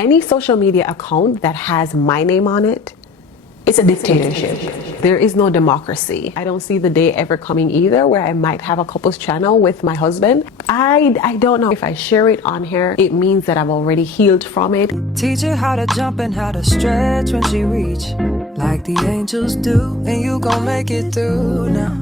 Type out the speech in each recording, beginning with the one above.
Any social media account that has my name on it, it's a dictatorship. There is no democracy. I don't see the day ever coming either where I might have a couples channel with my husband. I don't know if I share it on here, it means that I've already healed from it. Teach her how to jump and how to stretch when she reach, like the angels do, and you gon' make it through now.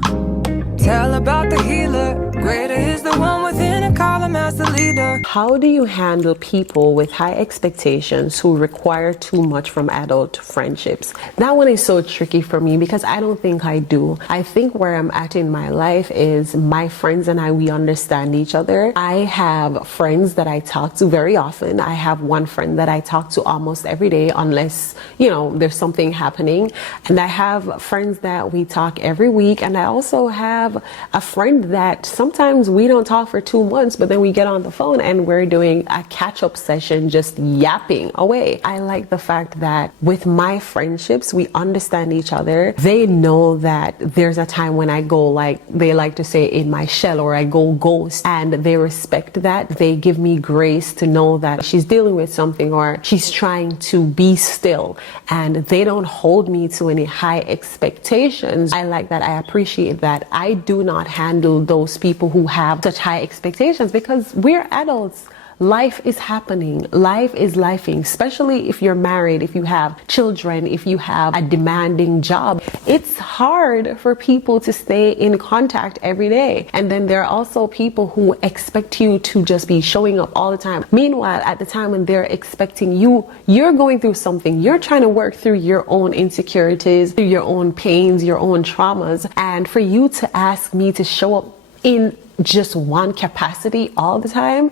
Tell about the healer, greater is the one within, and call him as the leader. How do you handle people with high expectations who require too much from adult friendships? That one is so tricky for me because I don't think I do. I think where I'm at in my life is my friends and I, we understand each other. I have friends that I talk to very often. I have one friend that I talk to almost every day unless, there's something happening. And I have friends that we talk every week. And I also have a friend that sometimes we don't talk for 2 months, but then we get on the phone and we're doing a catch-up session, just yapping away. I like the fact that with my friendships, we understand each other. They know that there's a time when I go, like they like to say, in my shell, or I go ghost, and they respect that. They give me grace to know that she's dealing with something or she's trying to be still, and they don't hold me to any high expectations. I like that. I appreciate that. I do not handle those people who have such high expectations because we're adults. Life is happening. Life is lifing, especially if you're married, if you have children, if you have a demanding job. It's hard for people to stay in contact every day. And then there are also people who expect you to just be showing up all the time. Meanwhile, at the time when they're expecting you, you're going through something. You're trying to work through your own insecurities, through your own pains, your own traumas. And for you to ask me to show up in just one capacity all the time,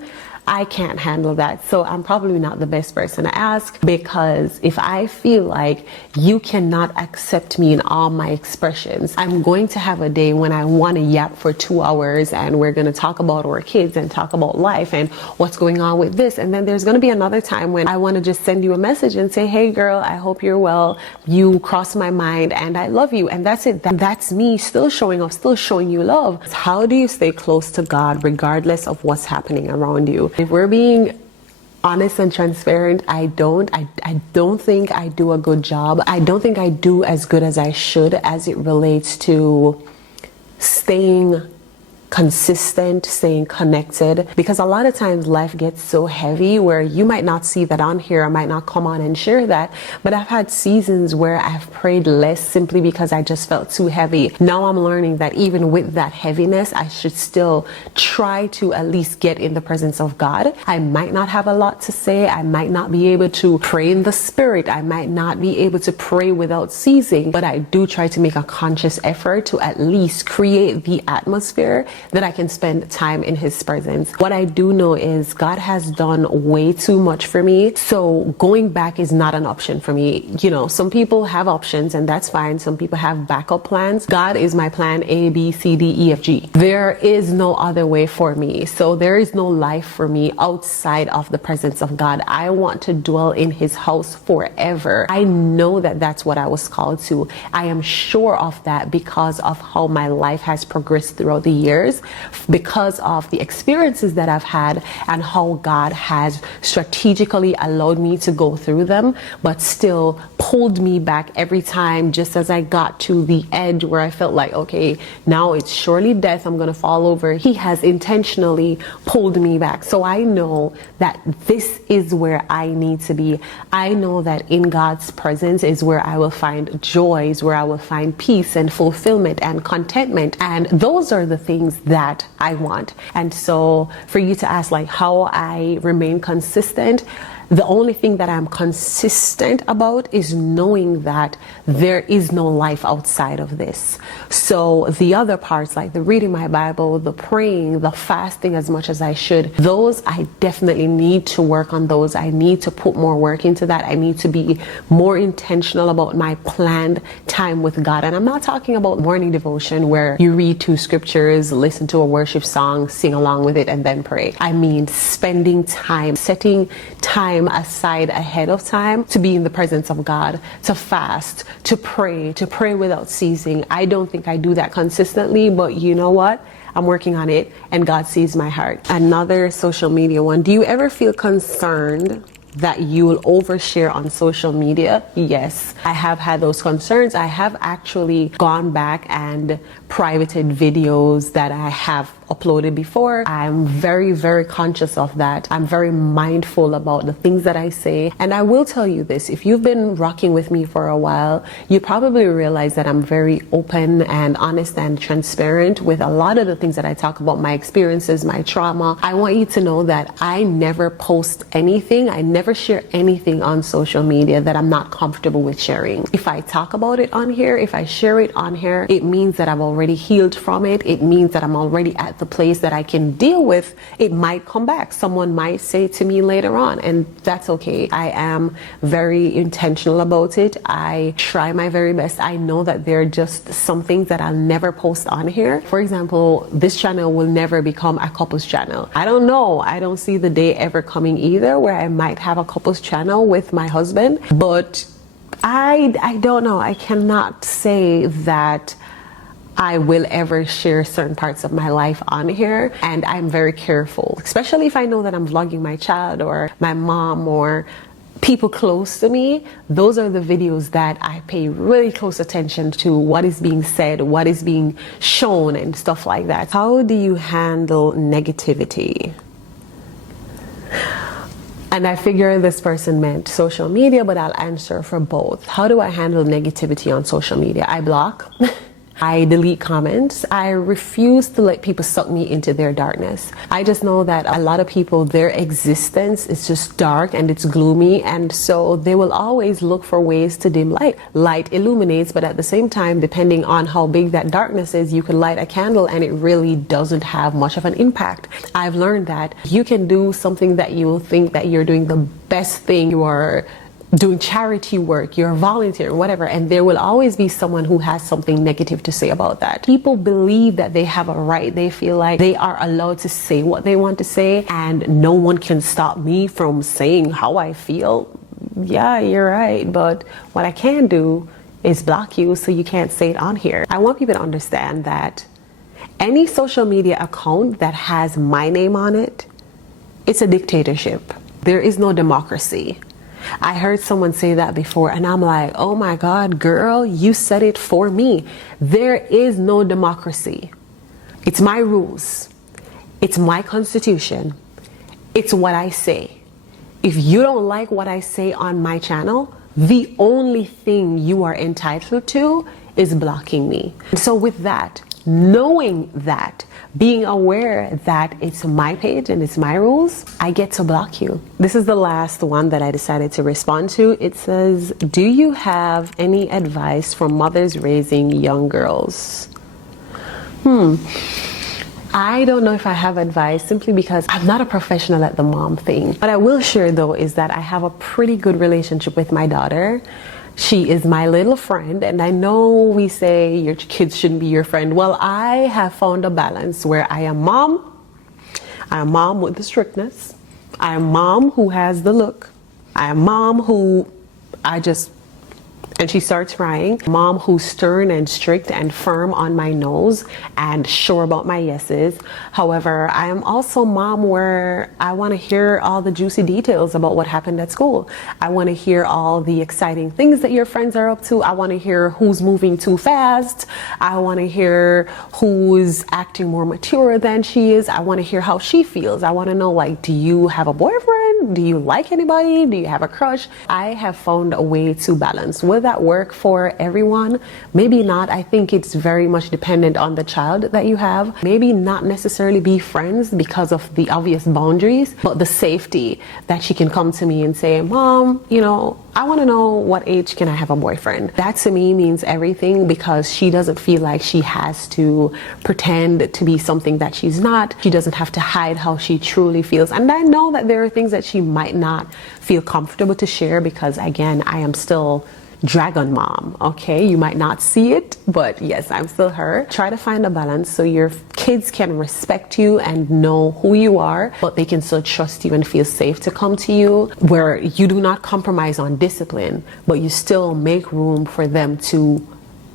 I can't handle that. So I'm probably not the best person to ask, because if I feel like you cannot accept me in all my expressions, I'm going to have a day when I want to yap for 2 hours and we're going to talk about our kids and talk about life and what's going on with this. And then there's going to be another time when I want to just send you a message and say, hey girl, I hope you're well. You crossed my mind and I love you. And that's it. That's me still showing up, still showing you love. How do you stay close to God regardless of what's happening around you? If we're being honest and transparent, I don't think I do a good job. I don't think I do as good as I should as it relates to staying consistent, staying connected, because a lot of times life gets so heavy where you might not see that on here. I might not come on and share that, but I've had seasons where I've prayed less simply because I just felt too heavy. Now I'm learning that even with that heaviness, I should still try to at least get in the presence of God. I might not have a lot to say. I might not be able to pray in the spirit. I might not be able to pray without ceasing, but I do try to make a conscious effort to at least create the atmosphere that I can spend time in his presence. What I do know is God has done way too much for me, so going back is not an option for me. Some people have options and that's fine. Some people have backup plans. God is my plan A, B, C, D, E, F, G. There is no other way for me. So there is no life for me outside of the presence of God. I want to dwell in his house forever. I know that that's what I was called to. I am sure of that because of how my life has progressed throughout the years, because of the experiences that I've had and how God has strategically allowed me to go through them, but still pulled me back every time just as I got to the edge where I felt like, okay, now it's surely death, I'm going to fall over. He has intentionally pulled me back. So I know that this is where I need to be. I know that in God's presence is where I will find joy, is where I will find peace and fulfillment and contentment. And those are the things that I want. And so for you to ask like how I remain consistent, the only thing that I'm consistent about is knowing that there is no life outside of this. So the other parts, like the reading my Bible, the praying, the fasting as much as I should, those I definitely need to work on those. I need to put more work into that. I need to be more intentional about my planned time with God. And I'm not talking about morning devotion where you read 2 scriptures, listen to a worship song, sing along with it, and then pray. I mean spending time, setting time aside ahead of time to be in the presence of God, to fast, to pray without ceasing. I don't think I do that consistently, but you know what? I'm working on it and God sees my heart. Another social media one. Do you ever feel concerned that you'll overshare on social media? Yes, I have had those concerns. I have actually gone back and privated videos that I have uploaded before. I'm very, very conscious of that. I'm very mindful about the things that I say. And I will tell you this, if you've been rocking with me for a while, you probably realize that I'm very open and honest and transparent with a lot of the things that I talk about, my experiences, my trauma. I want you to know that I never post anything. I never share anything on social media that I'm not comfortable with sharing. If I talk about it on here, if I share it on here, it means that I've already healed from it. It means that I'm already at the place that I can deal with. It might come back. Someone might say to me later on, and that's okay. I am very intentional about it. I try my very best. I know that there are just some things that I'll never post on here. For example, this channel will never become a couples channel. I don't know. I don't see the day ever coming either where I might have a couples channel with my husband, but I don't know. I cannot say that I will ever share certain parts of my life on here, and I'm very careful, especially if I know that I'm vlogging my child or my mom or people close to me. Those are the videos that I pay really close attention to, what is being said, what is being shown and stuff like that. How do you handle negativity? And I figure this person meant social media, but I'll answer for both. How do I handle negativity on social media? I block. I delete comments. I refuse to let people suck me into their darkness. I just know that a lot of people, their existence is just dark and it's gloomy, and so they will always look for ways to dim light. Light illuminates, but at the same time, depending on how big that darkness is, you can light a candle and it really doesn't have much of an impact. I've learned that you can do something that you will think that you're doing the best thing, you are doing charity work, you're volunteering, whatever, and there will always be someone who has something negative to say about that. People believe that they have a right. They feel like they are allowed to say what they want to say and no one can stop me from saying how I feel. Yeah, you're right, but what I can do is block you so you can't say it on here. I want people to understand that any social media account that has my name on it, it's a dictatorship. There is no democracy. I heard someone say that before and I'm like, oh my God, girl, you said it for me. There is no democracy. It's my rules. It's my constitution. It's what I say. If you don't like what I say on my channel, the only thing you are entitled to is blocking me. So with that, knowing that, being aware that it's my page and it's my rules, I get to block you. This is the last one that I decided to respond to. It says, do you have any advice for mothers raising young girls? I don't know if I have advice, simply because I'm not a professional at the mom thing. What I will share though is that I have a pretty good relationship with my daughter. She is my little friend, and I know we say your kids shouldn't be your friend. Well, I have found a balance where I am mom with the strictness. I am mom who has the look. I am mom who and she starts crying. Mom who's stern and strict and firm on my nose and sure about my yeses. However, I am also mom where I want to hear all the juicy details about what happened at school. I want to hear all the exciting things that your friends are up to. I want to hear who's moving too fast. I want to hear who's acting more mature than she is. I want to hear how she feels. I want to know, like, do you have a boyfriend? Do you like anybody? Do you have a crush? I have found a way to balance. Will that work for everyone? Maybe not. I think it's very much dependent on the child that you have. Maybe not necessarily be friends because of the obvious boundaries, but the safety that she can come to me and say, Mom, you know, I want to know what age can I have a boyfriend. That to me means everything, because she doesn't feel like she has to pretend to be something that she's not. She doesn't have to hide how she truly feels. And I know that there are things that she might not feel comfortable to share because, again, I am still dragon mom. Okay, you might not see it, but yes, I'm still her. Try to find a balance so your kids can respect you and know who you are, but they can still trust you and feel safe to come to you, where you do not compromise on discipline, but you still make room for them to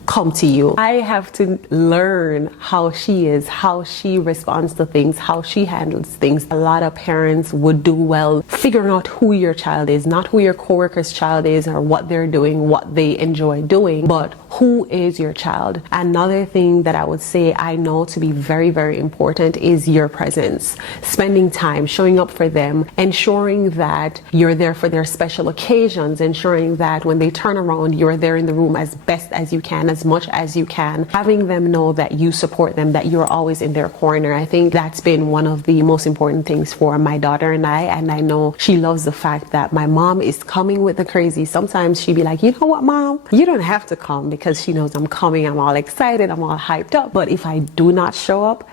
come to you. I have to learn how she is, how she responds to things, how she handles things. A lot of parents would do well figuring out who your child is, not who your coworker's child is or what they're doing, what they enjoy doing, but who is your child. Another thing that I would say I know to be very, very important is your presence. Spending time, showing up for them, ensuring that you're there for their special occasions, ensuring that when they turn around, you're there in the room as best as you can, as much as you can, having them know that you support them, that you're always in their corner. I think that's been one of the most important things for my daughter and I know she loves the fact that my mom is coming with the crazy. Sometimes she'd be like, you know what, Mom, you don't have to come, because she knows I'm coming, I'm all excited, I'm all hyped up. But if I do not show up,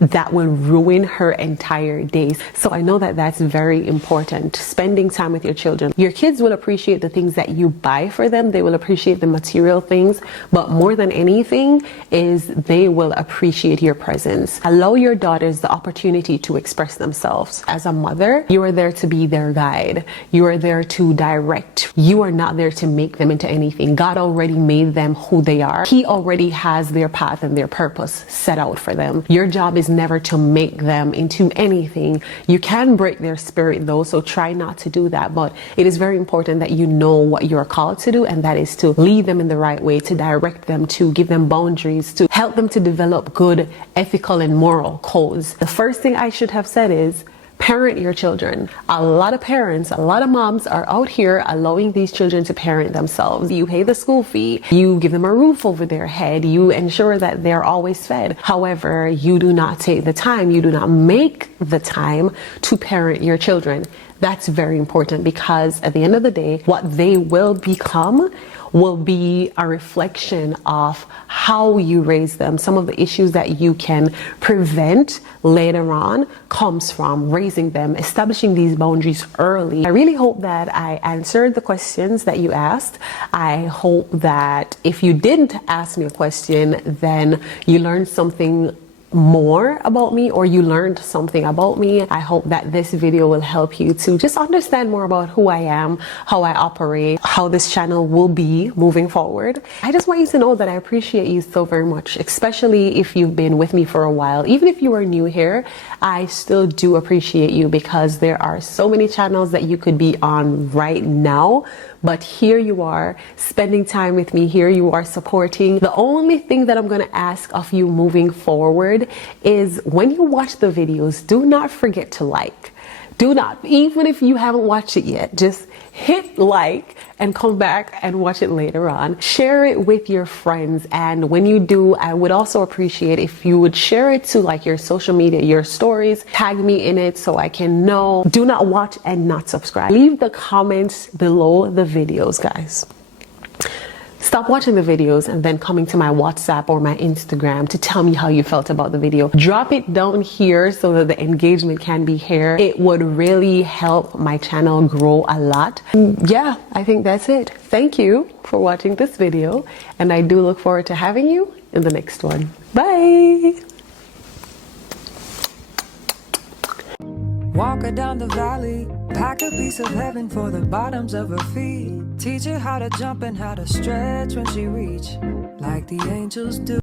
that will ruin her entire days. So I know that that's very important. Spending time with your children. Your kids will appreciate the things that you buy for them. They will appreciate the material things, but more than anything is they will appreciate your presence. Allow your daughters the opportunity to express themselves. As a mother, you are there to be their guide. You are there to direct. You are not there to make them into anything. God already made them who they are. He already has their path and their purpose set out for them. Your job is never to make them into anything. You can break their spirit though, so try not to do that. But it is very important that you know what you're called to do, and that is to lead them in the right way, to direct them, to give them boundaries, to help them to develop good ethical and moral codes. The first thing I should have said is parent your children. A lot of parents, a lot of moms are out here allowing these children to parent themselves. You pay the school fee, you give them a roof over their head, you ensure that they're always fed. However, you do not take the time, you do not make the time to parent your children. That's very important, because at the end of the day, what they will become will be a reflection of how you raise them. Some of the issues that you can prevent later on comes from raising them, establishing these boundaries early. I really hope that I answered the questions that you asked. I hope that if you didn't ask me a question, then you learned something more about me, or you learned something about me. I hope that this video will help you to just understand more about who I am, how I operate, how this channel will be moving forward. I just want you to know that I appreciate you so very much, especially if you've been with me for a while. Even if you are new here, I still do appreciate you, because there are so many channels that you could be on right now, but here you are spending time with me, here you are supporting. The only thing that I'm going to ask of you moving forward is, when you watch the videos, do not forget to like. Do not, even if you haven't watched it yet, just hit like and come back and watch it later on. Share it with your friends, and when you do, I would also appreciate if you would share it to like your social media, your stories, tag me in it so I can know. Do not watch and not subscribe. Leave the comments below the videos, guys. Stop watching the videos and then coming to my WhatsApp or my Instagram to tell me how you felt about the video. Drop it down here so that the engagement can be here. It would really help my channel grow a lot. Yeah, I think that's it. Thank you for watching this video, and I do look forward to having you in the next one. Bye! Walk her down the valley, pack a piece of heaven for the bottoms of her feet. Teach her how to jump and how to stretch when she reach, like the angels do.